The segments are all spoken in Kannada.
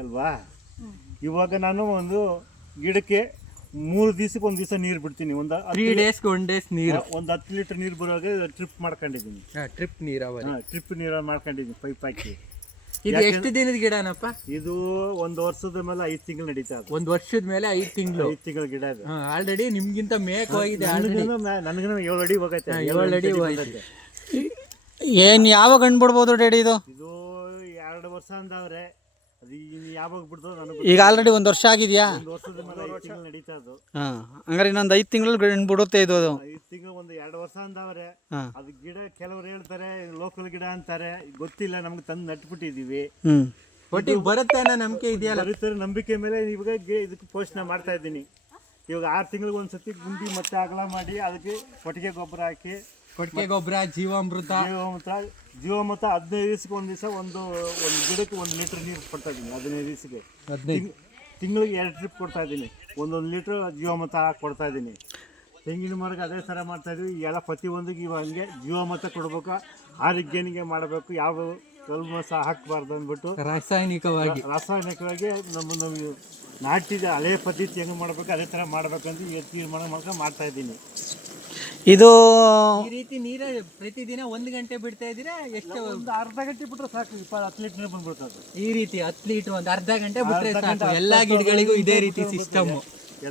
ಅಲ್ವಾ. ಇವಾಗ ನಾನು ಒಂದು ಗಿಡಕ್ಕೆ 3 ದಿವಸಕ್ಕೆ ಒಂದು ದಿವಸ ನೀರು ಬಿಡ್ತೀನಿ. ಒಂದು 3 ಡೇಸ್ಗೆ 1 ಡೇಸ್ ನೀರು, ಒಂದು 10 ಲೀಟರ್ ನೀರು ಬರುವಾಗ ಟ್ರಿಪ್ ಮಾಡ್ಕೊಂಡಿದ್ದೀನಿ. ಟ್ರಿಪ್ ನೀರಾವರಿ, ಟ್ರಿಪ್ ನೀರು ಮಾಡ್ಕೊಂಡಿದ್ದೀನಿ ಪೈಪ್ ಹಾಕಿ. ಇದು ಎಷ್ಟು ದಿನದ ಗಿಡನಪ್ಪ? ಇದು 1 ವರ್ಷದ ಮೇಲೆ 5 ತಿಂಗಳು ನಡೀತಾ ಇದೆ. 1 ವರ್ಷದ ಮೇಲೆ 5 ತಿಂಗಳು, 5 ತಿಂಗಳ ಗಿಡ ಅದು. ಆಲ್ರೆಡಿ ನಿಮ್ಗಿಂತ ಮೇಕ್ ಹೋಗಿದೆ. ನನಗಿನ 7 ಅಡಿ ಹೋಗೈತೆ. 7 ಅಡಿ ಹೋಗೈತೆ. ಏನು ಯಾವಾಗ ಹಣ್ಣು ಬಿಡ್ಬೋದು ಡ್ಯಾಡಿ ಇದು? ಇದು 2 ವರ್ಷ ಅಂದವ್ರೆ. ಅದು ಯಾವಾಗ ಬಿಡ್ತೋ ನನಗೆ. ಈಗ ಆಲ್ರೆಡಿ 1 ವರ್ಷ ಆಗಿದೆಯಾ? 1 ವರ್ಷದ ಮೇಲೆ 5 ತಿಂಗಳು ನಡೀತಾ ಅದು. ಹಾಂ, ಹಂಗಾರೆ ಇನ್ನೊಂದು 5 ತಿಂಗಳು ಹಣ್ಣು ಬಿಡುತ್ತೆ ಇದು. 5 ತಿಂಗಳು ಒಂದು 2 ವರ್ಷ ಅಂದವ್ರೆ. ಹಾಂ, ಅದು ಗಿಡ ಕೆಲವರು ಹೇಳ್ತಾರೆ ಲೋಕಲ್ ಗಿಡ ಅಂತಾರೆ, ಗೊತ್ತಿಲ್ಲ. ನಮ್ಗೆ ತಂದು ನಟ್ಬಿಟ್ಟಿದೀವಿ. ಒಟ್ಟಿಗೆ ಬರುತ್ತೆ ಅನ್ನೋ ನಂಬಿಕೆ ಇದೆಯಲ್ಲ? ಬರೀತಾರೆ, ನಂಬಿಕೆ ಮೇಲೆ ಇವಾಗ ಇದಕ್ಕೆ ಪೋಷಣೆ ಮಾಡ್ತಾ ಇದ್ದೀನಿ. ಇವಾಗ 6 ತಿಂಗಳಿಗೆ ಒಂದ್ಸತಿ ಗುಂಡಿ ಮತ್ತೆ ಅಗಲ ಮಾಡಿ ಅದಕ್ಕೆ ಕೊಟ್ಟಿಗೆ ಗೊಬ್ಬರ ಹಾಕಿ, ಕೊಟ್ಟಿಗೆ ಗೊಬ್ಬರ, ಜೀವಾಮೃತ 15 ದಿವಸಕ್ಕೆ ಒಂದು ದಿವಸ ಒಂದು ಗಿಡಕ್ಕೆ 1 ಲೀಟರ್ ನೀರು ಕೊಡ್ತಾ ಇದ್ದೀನಿ. 15 ದಿವಸಕ್ಕೆ ತಿಂಗಳಿಗೆ 2 ಟ್ರಿಪ್ ಕೊಡ್ತಾ ಇದ್ದೀನಿ. 1 ಲೀಟ್ರ್ ಜೀವಾಮೃತ ಕೊಡ್ತಾ ಇದ್ದೀನಿ. ತೆಂಗಿನ ಮರಕ್ಕೆ ಅದೇ ಥರ ಮಾಡ್ತಾ ಇದೀವಿ. ಎಲ್ಲ ಪ್ರತಿಯೊಂದಿಗೆ ಇವಾಗ ಹಂಗೆ ಜೀವಾಮೃತ ಕೊಡ್ಬೇಕು, ಆರೋಗ್ಯನಿಗೆ ಮಾಡಬೇಕು, ಯಾವ ಕಲ್ಮಸ ಹಾಕಬಾರ್ದು ಅಂದ್ಬಿಟ್ಟು ರಾಸಾಯನಿಕವಾಗಿ ನಮ್ಮನ್ನು ನಾಟಿದ ಹಳೆ ಪದ್ಧತಿ ಹೆಂಗೆ ಮಾಡಬೇಕು ಅದೇ ಥರ ಮಾಡ್ಬೇಕಂತ ತೀರ್ಮಾನ ಮಾಡ್ಕೊಂಡು ಮಾಡ್ತಾ ಇದ್ದೀನಿ. ಇದು ಈ ರೀತಿ ನೀರು ಪ್ರತಿದಿನ 1 ಗಂಟೆ ಬಿಡ್ತಾ ಇದ್ದೀರಾ? ಎಷ್ಟು? ಒಂದು ಅರ್ಧ ಗಂಟೆ ಬಿಟ್ಟರೆ ಸಾಕು, 10 ಲೀಟರ್ ನೀರು ಬಂದ್ಬಿಡ್ತದೆ. ಈ ರೀತಿ 10 ಲೀಟರ್ ಒಂದು ಅರ್ಧ ಗಂಟೆ ಬಿಟ್ಟರೆ ಸಾಕು. ಎಲ್ಲ ಗಿಡಗಳಿಗೂ ಇದೇ ರೀತಿ ಸಿಸ್ಟಮ್.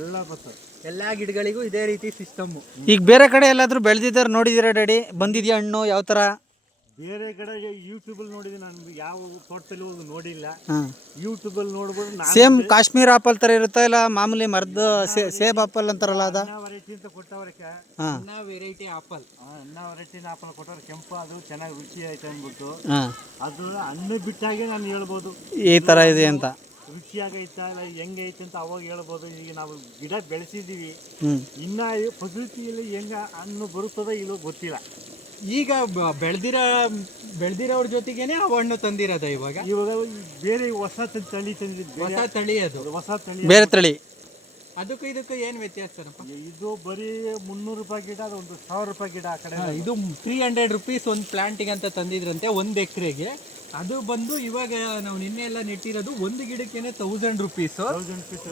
ಎಲ್ಲ ಬರ್ತದೆ, ಎಲ್ಲ ಗಿಡಗಳಿಗೂ ಇದೇ ರೀತಿ ಸಿಸ್ಟಮ್. ಈಗ ಬೇರೆ ಕಡೆ ಎಲ್ಲಾದರೂ ಬೆಳೆದಿದ್ದಾರೆ ನೋಡಿದ್ದೀರಾ ಡ್ಯಾಡಿ? ಬಂದಿದೆಯಾ ಹಣ್ಣು? ಯಾವ ಥರ? ಬೇರೆ ಕಡೆ ಯೂಟ್ಯೂಬಲ್ಲಿ ನೋಡಿದ್ದೀನಿ, ನಾನು ಯಾವ ತೋಟದಲ್ಲಿ ಹೋಗಿ ನೋಡಿಲ್ಲ. ಹಾಂ, ಯೂಟ್ಯೂಬಲ್ಲಿ ನೋಡ್ಬೋದು. ಸೇಮ್ ಕಾಶ್ಮೀರ್ ಆಪಲ್ ಥರ ಇರುತ್ತಾ ಇಲ್ಲ ಮಾಮೂಲಿ ಮರದ ಸೇಬ್ ಆಪಲ್ ಅಂತಾರಲ್ಲ ಅದ? ವೆರೈಟಿ ಅಂತ ಕೊಟ್ಟವ್ರೆ. ಹಾಂ, ವೆರೈಟಿ ಆಪಲ್, ವೆರೈಟಿನ ಆಪಲ್ ಕೊಟ್ಟವ್ರೆ. ಕೆಂಪು, ಅದು ಚೆನ್ನಾಗಿ ರುಚಿ ಆಯ್ತು ಅಂದ್ಬಿಟ್ಟು. ಹಾಂ, ಅದು ಹಣ್ಣು ಬಿಟ್ಟಾಗೆ ನಾನು ಹೇಳ್ಬೋದು ಈ ಥರ ಇದೆ ಅಂತ. ರುಚಿಯಾಗೈತಾ ಇಲ್ಲ ಹೆಂಗೈತೆ ಅಂತ ಅವಾಗ ಹೇಳ್ಬೋದು. ಈಗ ನಾವು ಗಿಡ ಬೆಳೆಸಿದ್ದೀವಿ, ಹ್ಞೂ, ಇನ್ನು ಪ್ರಕೃತಿಯಲ್ಲಿ ಹೆಂಗೆ ಹಣ್ಣು ಬರುತ್ತದೋ ಇಲ್ಲೋ ಗೊತ್ತಿಲ್ಲ. ಈಗ ಬೆಳೆದಿರೋರ ಜೊತೆಗೇನೆ ಆ ಹಣ್ಣು ತಂದಿರೋದ ಇವಾಗ ಬೇರೆ ಹೊಸ ತಳಿ ತಂದಿದ್ದು, ಹೊಸ ತಳಿ, ಅದು ಹೊಸ ತಳಿ, ಬೇರೆ ತಳಿ. ಅದಕ್ಕೂ ಇದಕ್ಕೂ ಏನು ವ್ಯತ್ಯಾಸ? ಇದು ಬರೀ 300 ರೂಪಾಯಿ ಗಿಡ, ಅದು 1000 ರೂಪಾಯಿ ಗಿಡ. ಆ ಕಡೆ ಇದು 300 ರುಪೀಸ್ ಒಂದು ಪ್ಲಾಂಟಿಗೆ ಅಂತ ತಂದಿದ್ರಂತೆ, 1 ಎಕರೆಗೆ. ಅದು ಬಂದು ಇವಾಗ ನಾವು ನಿನ್ನೆ ಎಲ್ಲ ನೆಟ್ಟಿರೋದು ಒಂದು ಗಿಡಕ್ಕೇನೆ 1000 ರುಪೀಸ್.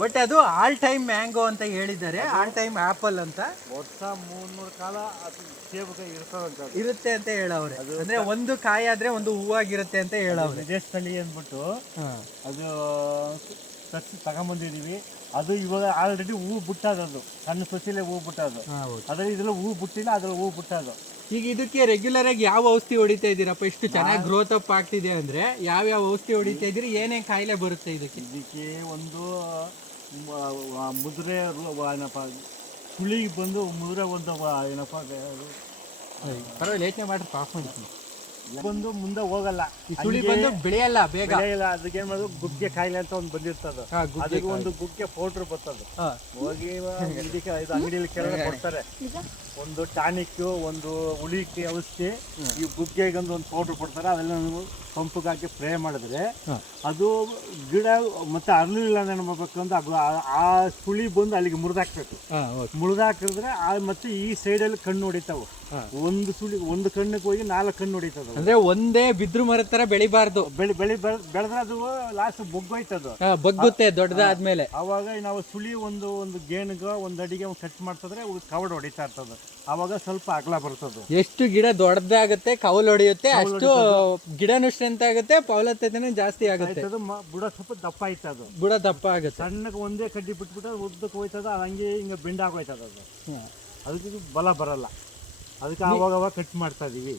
ಬಟ್ ಅದು ಆಲ್ ಟೈಮ್ ಮ್ಯಾಂಗೋ ಅಂತ ಹೇಳಿದ್ದಾರೆ, ಆಲ್ ಟೈಮ್ ಆಪಲ್ ಅಂತ. ವರ್ಷ 300 ಕಾಲ ಅದು ಸೇಬುಕಾಯಿ ಇರುತ್ತೆ ಅಂತ ಹೇಳವ್ರೆ. ಅಂದ್ರೆ ಒಂದು ಕಾಯಿ ಆದ್ರೆ ಒಂದು ಹೂವಾಗಿರುತ್ತೆ ಅಂತ ಹೇಳವ್ರೆ. ವಿದೇಶ ತಳಿ ಅಂದ್ಬಿಟ್ಟು ಅದು ತಗೊಂಬಂದಿದೀವಿ. ಅದು ಇವಾಗ ಆಲ್ರೆಡಿ ಹೂ ಬಿಟ್ಟದು, ಸಣ್ಣ ಸಸಿಲೆ ಹೂ ಬಿಟ್ಟದು. ಅದ್ರಲ್ಲಿ ಇದ್ರಲ್ಲಿ ಹೂ ಬಿಟ್ಟಿಲ್ಲ, ಅದ್ರಲ್ಲಿ ಹೂ ಬಿಟ್ಟದು. ಈಗ ಇದಕ್ಕೆ ರೆಗ್ಯುಲರ್ ಆಗಿ ಯಾವ ಔಷಧಿ ಹೊಡಿತಾ ಇದ್ದೀರಪ್ಪ? ಇಷ್ಟು ಚೆನ್ನಾಗಿ ಗ್ರೋತ್ ಅಪ್ ಆಗ್ತಿದೆ ಅಂದ್ರೆ ಯಾವ ಔಷಧಿ ಹೊಡಿತಾ ಇದ್ದೀರಿ? ಏನೇನು ಕಾಯಿಲೆ ಬರುತ್ತೆ ಇದಕ್ಕೆ? ಒಂದು ಮುದ್ರೆ ಏನಪ್ಪ, ಸುಳಿಗೆ ಬಂದು ಮುದ್ರೆ ಒಂದು ಏನಪ್ಪ, ಪರವಾಗಿಲ್ಲ, ಯೋಚನೆ ಮಾಡ್ರಿ, ಪಾಸ್ ಮಾಡ್ತೀನಿ. ಬಂದು ಮುಂದೆ ಹೋಗಲ್ಲ, ಸುಳಿ ಬಂದು ಬೆಳೆಯಲ್ಲ, ಬೇಗ ಬೆಳೆಯಲ್ಲ. ಅದಕ್ಕೆ ಏನ್ ಮಾಡೋದು, ಗುಗ್ಗೆ ಕಾಯಿಲೆ ಅಂತ ಒಂದು ಬಂದಿರ್ತದ. ಅದಕ್ಕೆ ಒಂದು ಗುಗ್ಗೆ ಪೌಡ್ರ್ ಬರ್ತದೆ. ಹೋಗಿ ಅಂಗಡಿಯಲ್ಲಿ ಕೆಳಗೆ ಕೊಡ್ತಾರೆ. ಒಂದು ಟಾನಿಕ್, ಒಂದು ಉಳಿಕೆ ಔಷಧಿ, ಈ ಗುಗ್ಗೆಗೆ ಒಂದು ಪೌಡ್ರ್ ಕೊಡ್ತಾರೆ. ಅದೆಲ್ಲ ನೀವು ಪಂಪಿಗೆ ಹಾಕಿ ಸ್ಪ್ರೇ ಮಾಡಿದ್ರೆ ಅದು ಗಿಡ ಮತ್ತೆ ಅರಳಿಲ್ಲ ನೆನಬೇಕು ಅಂತ ಆ ಸುಳಿ ಬಂದು ಅಲ್ಲಿಗೆ ಮುರಿದಾಕ್ಬೇಕು. ಮುರಿದಾಕಿದ್ರೆ ಮತ್ತೆ ಈ ಸೈಡಲ್ಲಿ ಕಣ್ಣು ಹೊಡಿತಾವೆ. ಒಂದು ಕಣ್ಣಿಗೆ ಹೋಗಿ 4 ಕಣ್ಣು ಹೊಡಿತದ. ಅಂದ್ರೆ ಒಂದೇ ಬಿದ್ರು ಮರದ ತರ ಬೆಳಿಬಾರ್ದು. ಬೆಳೆದ್ರೆ ಅದು ಲಾಸ್ಟ್ ಬೊಗ್ಗೋಯ್ತದ, ಬಗ್ಗುತ್ತೆ ದೊಡ್ಡದಾದ್ಮೇಲೆ. ಅವಾಗ ನಾವು ಸುಳಿ ಒಂದು ಗೇಣಿಗೆ 1 ಅಡಿಗೆ ಕಟ್ ಮಾಡ್ತಿದ್ರೆ ಕವಡ್ ಹೊಡಿತಾ ಇರ್ತದೆ. ಅವಾಗ ಸ್ವಲ್ಪ ಅಗಲ ಬರ್ತದೆ. ಎಷ್ಟು ಗಿಡ ದೊಡ್ಡದಾಗುತ್ತೆ, ಕವಲ್ ಹೊಡೆಯುತ್ತೆ, ಅಷ್ಟು ಗಿಡನೂ ಸ್ಟ್ರೆಂತ್ ಆಗುತ್ತೆ, ಫಲವತ್ತತೆನೂ ಜಾಸ್ತಿ ಆಗುತ್ತೆ. ಬುಡ ಸ್ವಲ್ಪ ದಪ್ಪ ಆಯ್ತದ, ಬುಡ ದಪ್ಪ ಆಗುತ್ತೆ. ಸಣ್ಣಗೆ ಒಂದೇ ಕಡ್ಡಿ ಬಿಟ್ಬಿಟ್ಟು ಉದ್ದಕ್ಕೆ ಹೋಯ್ತದ, ಹಂಗೆ ಹಿಂಗೆ ಬೆಂಡಾಗೋಯ್ತದ. ಅದು ಅದಕ್ಕೆ ಬಲ ಬರಲ್ಲ. ಅದಕ್ಕೆ ಅವಾಗ ಕಟ್ ಮಾಡ್ತಾ ಇದೀವಿ.